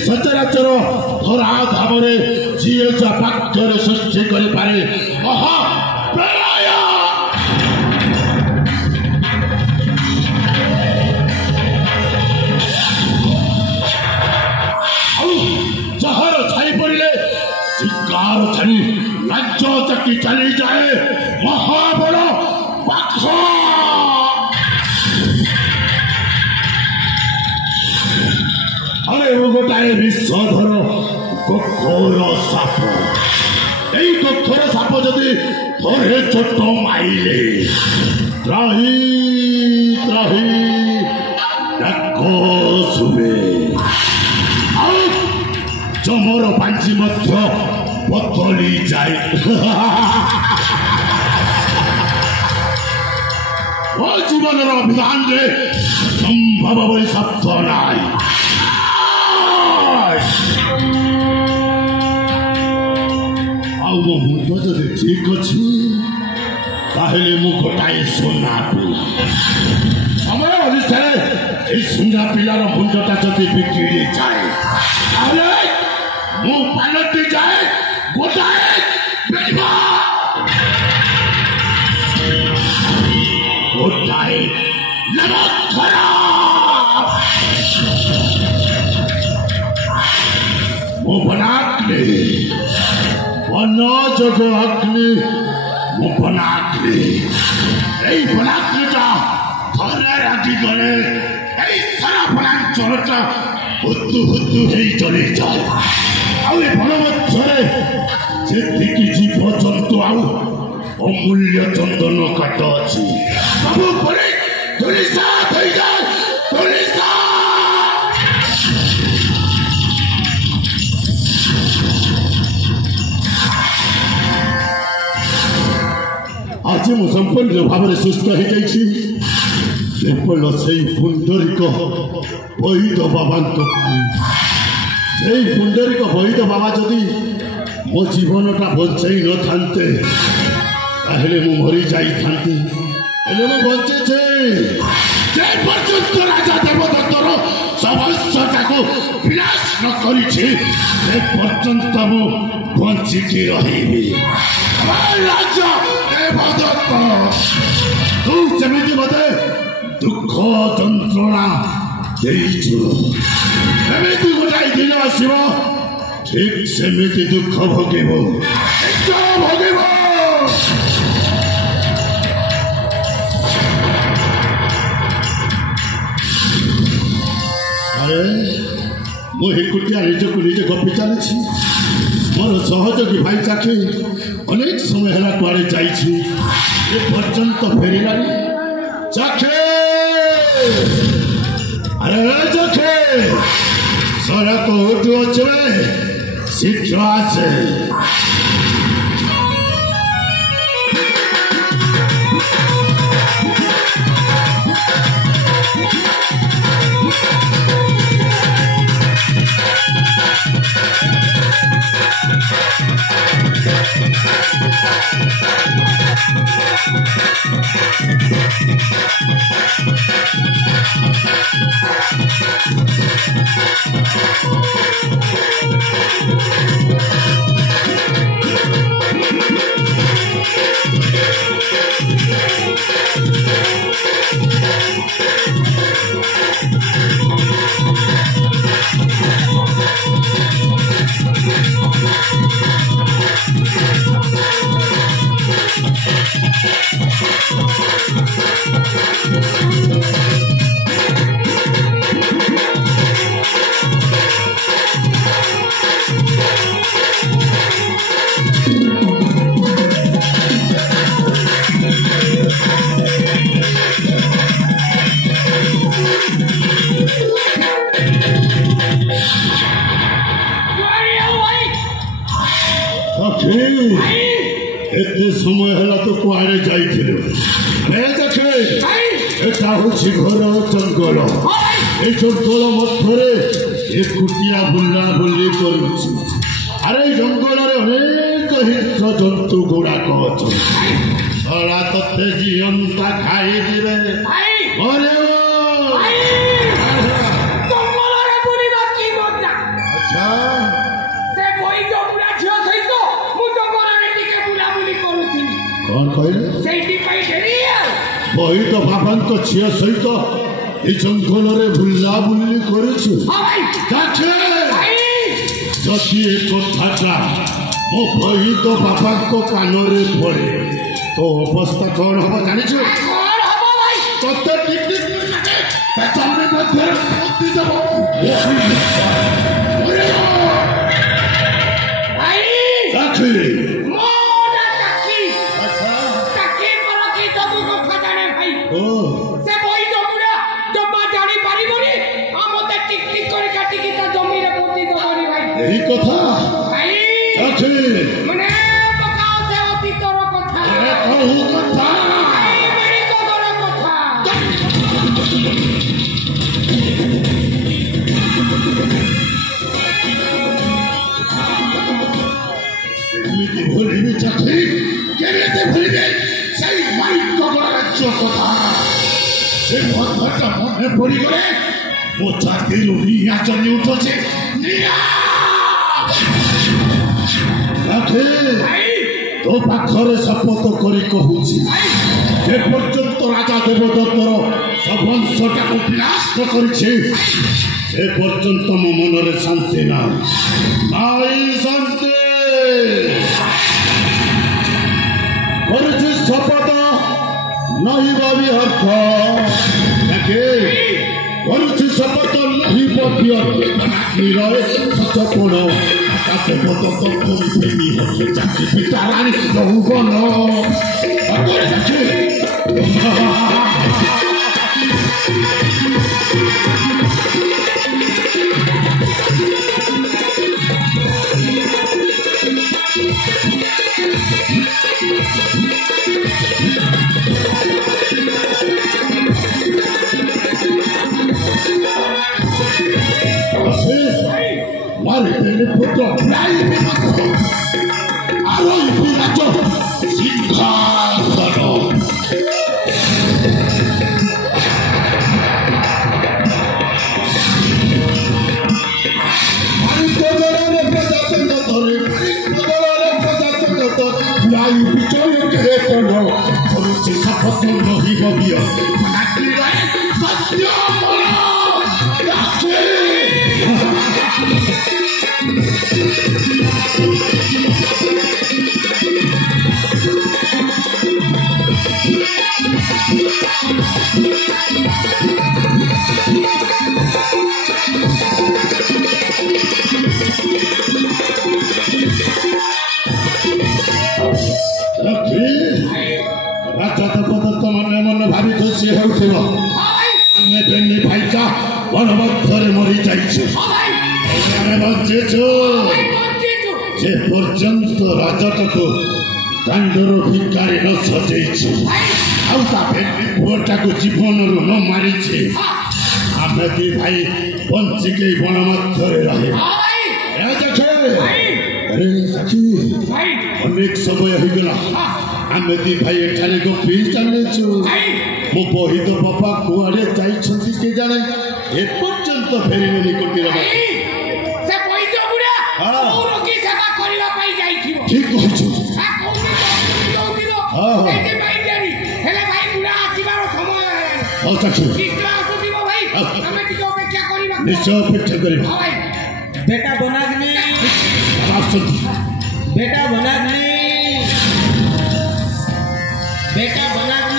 सचराचर धरा धामरे जीए पाठ्यर सृष्टि करे महाप्रलय जहर छाई पड़े शिकार छाड़ी राज्य चकी चली जाए महाबड़ पाख अरे वो गोटाए विश्वधर कठोर साप यही कठोर साप जदि थोड़े छोट माइले त्राही त्राही डाक शुभे चमर पांची बदली जाए जीवन अभिधान संभव बोली शब्द नाई मो मुंड जदि ठीक अच्छी गोटाए सुना पिला समय अनुसार ये सुना पिलार मुंडटा जदि बिगड़ी जाए मो पालटी जाए गोटाए गोटाए मो बनाग्नि वन जग अग्नि मो बनाग्नि यही बनाग्निटा थरे रागी गले यही सारा वनांचलटा हुतु हुतु हो चली जाए आउ वन मध्य जेतिकी जीव जंतु आउ अमूल्य चंदन काट अच्छी सब पड़े तुलिसात हो जाए आज मु संपूर्ण भाव में सुस्थ हो केवल से पुंडरीक वैद बाबा से पुंडरीक वैद बाबा जदि मो जीवनटा बचाई न था मरी जाती बचे पर्यंत राजा देवदत्तर समस्या को विनाश न पर्यंत मु बचिकी रही राजा देवदत्त तू जमी मते दुख जंत्रणा एमती गोटाए दिन आसव ठीक सेमती दुख भोगेब भोगेब अरे मुझे निजक निजे गपी चली मोर सहयोगी भाई चाखी अनेक समय है कुआड़े जापर्यंत फेरला चाखे अरे चाखे सरा कोटू अच्छे शीघ्र आसे एते समय है तो कुआड़े जाइथिले देखे एटा होछि घर जंगल ए जंगल मध्यरे एक कुटिया बुल्ला बुल्ली करुछि अरे जंगल रे अनेक हिंस्र जंतु गुड़ाक अच्छा तथे जीवंता खाई दिवे अरे कौन कहले बही तो बाबांक झील सहित ये जंगल में बुला बुली करुछु जदि ए कथा मो बही तो बाबांक कान रे पड़े तो अवस्था कौन हम जानी तत्ते टिक मो छाती निया चली उठे तो पाखरे शपथ करी कहूँ जे पर्यंत राजा देवदत्तर सब वंशटा को विनाश करे पर्यंत मो मन शांति ना शांति शपथ नहीं भावी अर्थ शपथ नहीं भावी सचपण पिता रानी बहुगण मारे तेरे पुत्र आरोही राजा सिंहासन शपथ नहीं भव्य राजा देवदत्त मन मन भावी खुशी होउथिबो अन्य प्रेमी भाईका वनमध्यरे मरी जाइछे जे पर्यंत राजाटको दांडर भिकारी न सजेइछे आउता प्रेमी पुअटाको जीवनरु न मारिछे आमे दी भाई बंचिके वनमध्यरे रहे अरे सखी अनेक समय हो गला आमे दी भाई एठारे गपी चलेछु मो बही तो बापा कुआड़े जाइछंती के जाने ए पर्यंत फेरी निकटी रहा से बही तो बुढ़ा और की सेवा करिवा पाई जाइथिबो ठीक कहछु आ कोने जोतिरो एते भाई जानी हेले भाई बुढ़ा आसीबार समय हो सखी कितना आसुतिबो भाई हमें टिके अपेक्षा करिवा निश्चय अपेक्षा करिवा भाई बेटा बनाग्ने बेटा बनाग्ने बेटा बनाग्ने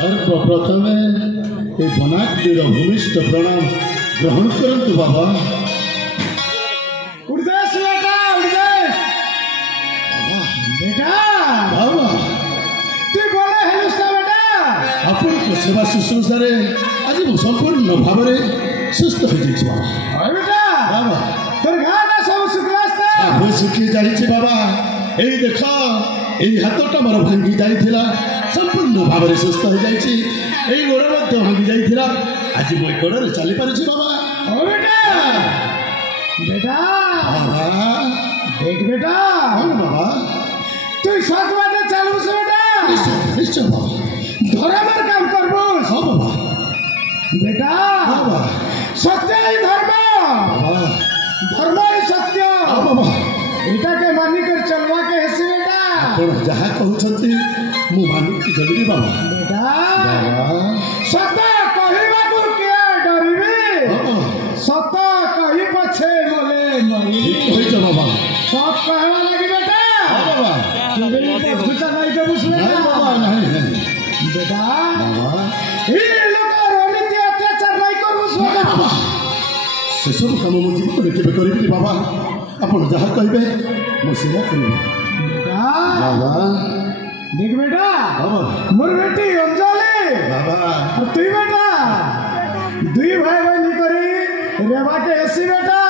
सर्वप्रथम ये बनाग्निर भूमिष्ठ प्रणाम ग्रहण करंतु बाबा उर्देश बेटा उर्देश बेटा बाबा तू बोल ସେବା ଶୁଶ୍ରୂଷାରେ ଆଜି ମୁଁ ସମ୍ପୂର୍ଣ୍ଣ ଭାବରେ ସୁସ୍ଥ ହୋଇଯାଇଛି ବାବା। হয় বেটা ବାବା তোর ঘাটা সব শুকলা আসছে ସବୁ ଶୁଖି ଯାଇଛି ବାବା। ଏଇ ଦେଖ ଏଇ ହାତଟା ମୋର ଭାଙ୍ଗି ଯାଇଥିଲା, ସମ୍ପୂର୍ଣ୍ଣ ଭାବରେ ସୁସ୍ଥ ହୋଇଯାଇଛି। ଏଇ ଗୋଡ଼ ମଧ୍ୟ ଭାଙ୍ଗି ଯାଇଥିଲା, ଆଜି ମୁଁ ଏ ଗୋଡ଼ରେ ଚାଲିପାରୁଛି ବାବା। ও বেটা বেটা ବାବା দেখ বেটা କ'ଣ ବାବା? তুই সৎবাদে চালুস বেটা ନିଶ୍ଚୟ ନିଶ୍ଚୟ ବାବା। ধর্মের কাম করবুস ହଁ ବାବା। বেটা ବାବା সত্যই ধর্ম ବାବା ধর্মই সত্য ହଁ ବାବା। এটাকে মানি করে চলবাকে হেসি বেটা ଆପଣ ଯାହା କହୁଛନ୍ତି ମୁଁ ମାନୁଛି ଜରୁରୀ ବାବା। বেটা ବାବା সত্য কহিবাকু কে ডরিবি ହଁ ବାବା সত্য কহি পছে মলে মরি ଠିକ କହିଛ ବାବା। সব কহবা লাগি বেটা ହଁ ବାବା। তুমি বুঝা নাই দেবুস ନାଇଁ বেটা ବାବା ନାଇଁ ନାଇଁ বেটা ବାବା এই লোকের অনীতি অত্যাচার নাই করবুস ନାଇଁ বেটা ବାବା। ସେସବୁ କାମ ମୁଁ ଜୀବନରେ କେବେ କରିବିନି ବାବା। ଆପଣ ଯାହା କହିବେ ମୁଁ ସେୟା କରିବି বেটা ବାବା। দেখ বেটা ବାବା মোর বেটি অঞ্জলি ବାবা আর তুই বেটা দুই ভাই ভাই করি রেবাকে এসি বেটা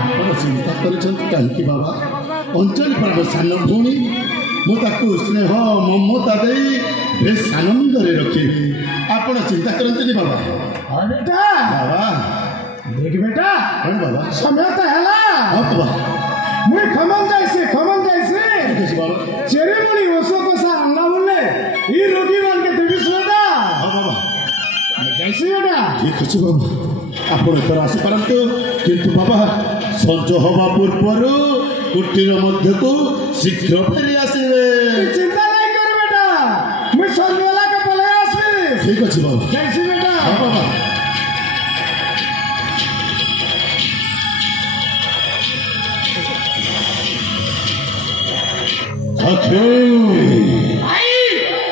ଆପଣ ଚିନ୍ତା କରିଛନ୍ତି କାହିଁକି ବାବା? ଅଞ୍ଚଳି ପରା ମୋ ସାନ ଭଉଣୀ, ମୁଁ ତାକୁ ସ୍ନେହ ମମତା ଦେଇ ବେଶ ଆନନ୍ଦରେ ରଖିବି। ଆପଣ ଚିନ୍ତା କରନ୍ତୁନି ବାବା। আর বেটা ବାବା দেখ বেটা କ'ଣ ବାବା? সময় তো হেলা ହଁ ବାବା মুই খমন যাইছি ଠିକ ଅଛି ବାବା। চেরিমণি ওষুধ কষা রান্না বললে এই রোগী মানকে দেবিস বেটা ହଁ ବାବା যাইছি বেটা ଠିକ ଅଛି ବାବା। ଆପଣ ଏଥର ଆସିପାରନ୍ତୁ, କିନ୍ତୁ ବାବା ସଞ୍ଜ ହେବା ପୂର୍ବରୁ କୁଟୀର ମଧ୍ୟକୁ ଶୀଘ୍ର ଫେରି ଆସିବେ। তুই চিন্তা নাই কর বেটা মুই সন্ধ্যাবেলাকে পলে আসবি ଠିକ ଅଛି ବାବା। যাইছি বেটা ହଁ ବାବା। ଆଖି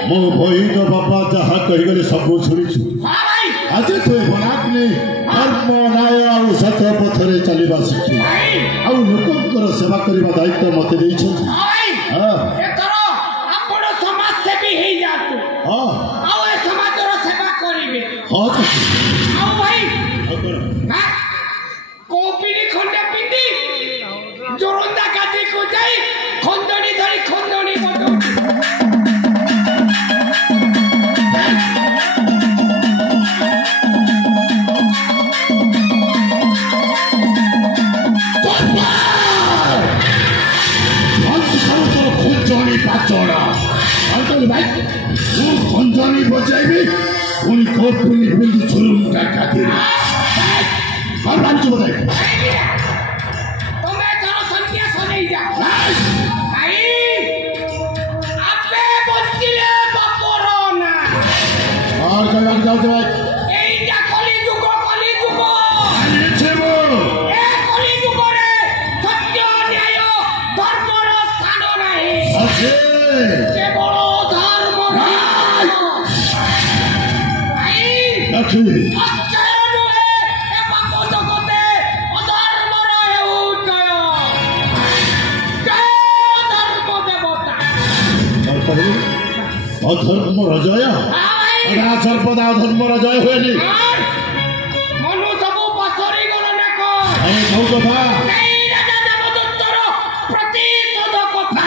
ମୋ ବହିର ବାପା ଯାହା କହିଗଲେ ସବୁ ଶୁଣିଛୁ। ଆଜି ତୁ ବନାକଲି ଧର୍ମ ନ୍ୟାୟ ଆଉ ସତ୍ୟ ପଥରେ ଚାଲିବା ଶିଖୁ, ଆଉ ଲୋକଙ୍କର ସେବା କରିବା ଦାୟିତ୍ୱ ମୋତେ ଦେଇଛନ୍ତି। ହଁ এতর আপন সমাজসেবী হই যাতু ହଁ আও এ সমাজের সেবা করিবে ହଁ ଚାଚୀ। আও ভাই ଆଉ କ'ଣ? হ্যাঁ কোপিনি খন্ডে পিটি জোরন্দা কাটি কো যাই খন্দনি ধরি খন্দনি বদল ଖଞ୍ଜଣି ପାଚଣା ଭାଇ ମୁଁ ଖଞ୍ଜଣି ବଜାଇବି, ପୁଣି କପୁଲି ପିନ୍ଧି ଝୁରୁମଟା କାଟିବି। ବଜାଇ তুমি ধরো সন্ধ্যা সনেই যা ভাই আপে বঞ্চিলে বাপর না আর କହିବାକୁ ଯାଉଛି ଭାଇ। এইটা কলিযুগ কলিযুগ আছে ମୁଁ। এ কলিযুগরে সত্য ন্যায় ধর্মর স্থান নাই আছে। কেবল ধর্ম ভাই রাখি। অক্ষয় নহে এ পাপ জগতে অধর্মর হেউজয় জয় ধর্ম দেবতা আর କହିଲି ଅଧର୍ମର ଜୟ। ସଦା ସର୍ବଦା ଅଧର୍ମର ଜୟ ହୁଏନି। আর মনু সবু বছরি গণনা কর এই କୋଉ କଥା? এই রাজা দেবদত্তর প্রতিশোধ কথা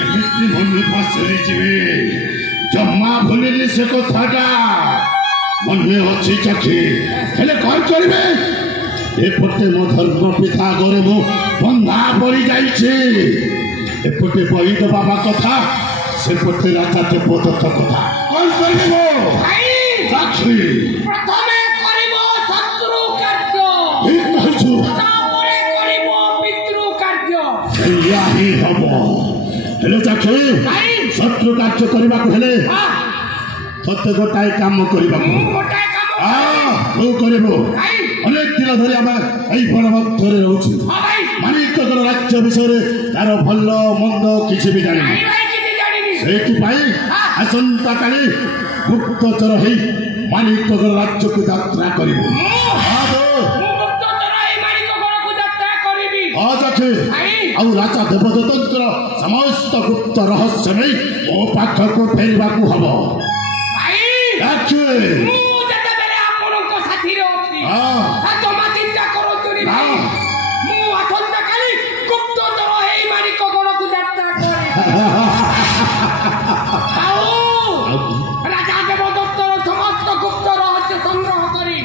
ଏମିତି ମନୁ ପାଶରି ଯିବେ, ଜମା ଭୁଲିନି ସେ କଥାଟା। ମନେ ଅଛି ଚକ୍ଷି, ହେଲେ କ'ଣ କରିବେ? ଏପଟେ ମୋ ଧର୍ମ ପିତା ଆଗରେ ମୁଁ ବନ୍ଧା ପଡ଼ି ଯାଇଛି। ଏପଟେ ବୈଦ ବାବା କଥା, ସେପଟେ ରାଜା ଦେବଦତ୍ତ କଥା। କ'ଣ କରିବ? ভাই ସାକ୍ଷୀ প্রথমে করিব শত্রু কার্য ଠିକ କହିଛୁ। তারপরে করিব পিতৃ কার্য ଏଇଆ ହିଁ ହବ। ହେଲେ ଚାକ୍ଷୀ ভাই ଶତ୍ରୁ କାର୍ଯ୍ୟ କରିବାକୁ ହେଲେ ତତେ ଗୋଟାଏ କାମ କରିବାକୁ গোটায় কাম ତୁ କରିବୁ। ভাই ଅନେକ ଦିନ ଧରି ଆମେ ଏଇ ବନ ମଧ୍ୟରେ ରହୁଛୁ। ভাই ମାଣିକଙ୍କର ରାଜ୍ୟ ବିଷୟରେ ତାର ଭଲ ମନ୍ଦ କିଛି ବି ଜାଣିନି। ভাই ভাই কিছু জানিনি ସେଇଥିପାଇଁ ଆସନ୍ତାକାଲି ଗୁପ୍ତଚର ହେଇ ମାଣିକଙ୍କର ରାଜ୍ୟକୁ ଯାତ୍ରା କରିବୁ। ଚାକ୍ଷୀ ଆଉ ରାଜା ଦେବଦତ୍ତଙ୍କର ସମସ୍ତ ଗୁପ୍ତ ରହସ୍ୟ ନେଇ ମୋ ପାଖକୁ ଫେରିବାକୁ ହବ। ଚାକ୍ଷୁ ମୁଁ ଯେତେବେଳେ ଆପଣଙ୍କ ସାଥିରେ ଅଛି ହଁ ଜମା ଚିନ୍ତା କରନ୍ତୁନି ଭାଇ ହଁ। ମୁଁ ଆସନ୍ତାକାଲି ଗୁପ୍ତଚର ହେଇ ମାଣିକ ଗଣକୁ ଯାତ୍ରା କରେ ଆଉ ରାଜା ଦେବଦତ୍ତର ସମସ୍ତ ଗୁପ୍ତ ରହସ୍ୟ ସଂଗ୍ରହ କରି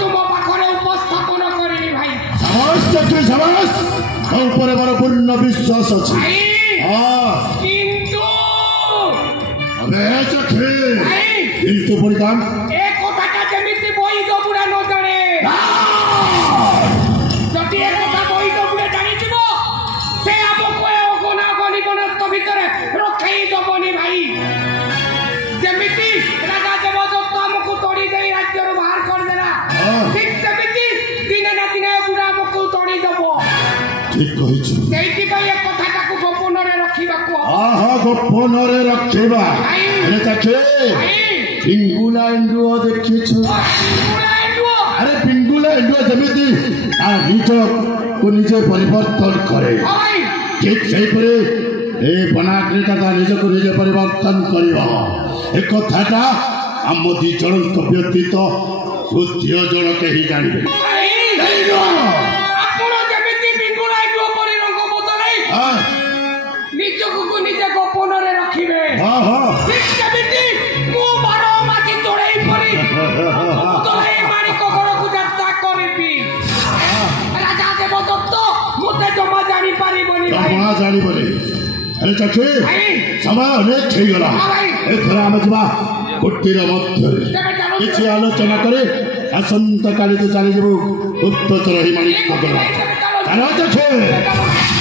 ତୁମ ପାଖରେ ଉପସ୍ଥାପନ କରିବି ଭାଇ ସମସ୍ତ ଚାକ୍ଷୁ ସମାସ ତୋ ଉପରେ ମୋର ପୂର୍ଣ୍ଣ ବିଶ୍ୱାସ ଅଛି ଭାଇ ହଁ କିନ୍ତୁ अबे चखे ଭାଇ କିନ୍ତୁ ପୁଣି କାମ ଏ କଥାଟା ଯେମିତି ବୈଦ ବୁଢ଼ା ନ ଜାଣେ ଯଦି ଏ କଥା ବୈଦ ବୁଢ଼ା ଜାଣିଯିବ ସେ ଆମକୁ ଏ ଅଗନା ଗଣିଗଣସ୍ତ ଭିତରେ ରଖେଇ ଦବନି ଭାଇ ଯେମିତି ରାଜା ଦେବଦତ୍ତ ଆମକୁ ତଡ଼ି ଦେଇ ରାଜ୍ୟରୁ ବାହାର କରିଦେଲା ଠିକ ସେମିତି ଦିନେ ନା ଦିନେ ବୁଢ଼ା ଆମକୁ ତଡ଼ି ଦବ ଠିକ କହିଛୁ ସେଇଥିପାଇଁ ଏ କଥାଟାକୁ ଗୋପନରେ ରଖିବାକୁ ହବ ଆହା ଗୋପନରେ ରଖିବା ଆରେ ଚାକ୍ଷୁ ଭାଇ ପିଙ୍ଗୁଲା ଏଣ୍ଡୁଅ ଦେଖିଛୁ ବୁଢ଼ା ଏଣ୍ଡୁଅ ଆରେ ପିଙ୍ଗୁଲା ଏଣ୍ଡୁଅ ଯେମିତି ତା ନିଜକୁ ନିଜେ ପରିବର୍ତ୍ତନ କରେ ଭାଇ ଠିକ ସେହିପରି ଏ ବନାଗ୍ନିଟା ତା ନିଜକୁ ନିଜେ ପରିବର୍ତ୍ତନ କରିବ ଏ କଥାଟା ଆମ ଦି ଜଣଙ୍କ ବ୍ୟତୀତ ତୃତୀୟ ଜଣ କେହି ଜାଣିବେ ଭାଇ ଆପଣ ଯେମିତି ପିଙ୍ଗୁଳା ଏଣ୍ଡୁଅ ପରି ରଙ୍ଗ ବଦଳାଇ ହଁ ନିଜକୁ ନିଜେ ଗୋପନରେ ରଖିବେ ହଁ ଠିକ ସେମିତି ମୁଁ ବାର ମାଟି ତୋଳେଇ ପରି ତୋଳେଇ ମାଣିକ ଘରକୁ ଯାତ୍ରା କରିବି ରାଜା ଦେବଦତ୍ତ ମୋତେ ଜମା ଜାଣିପାରିବନି ଭାଇ ଜମା ଜାଣିବନି ଆରେ ଚାକ୍ଷୁ ଭାଇ ସମୟ ଅନେକ ହେଇଗଲା ହଁ ଭାଇ ଏଥର ଆମେ ଯିବା କୁଟୀର ମଧ୍ୟରେ ତେବେ ଚାଲନ୍ତୁ। କିଛି ଆଲୋଚନା କରି ଆସନ୍ତାକାଲି ତୁ ଚାଲିଯିବୁ ଗୁପ୍ତଚର ହିଁ ମାଣିକ ଠିକ ଅଛି ଭାଇ, ତେବେ ଚାଲନ୍ତୁ। ଚାଲ ଚାକ୍ଷୁ ଚାଲନ୍ତୁ।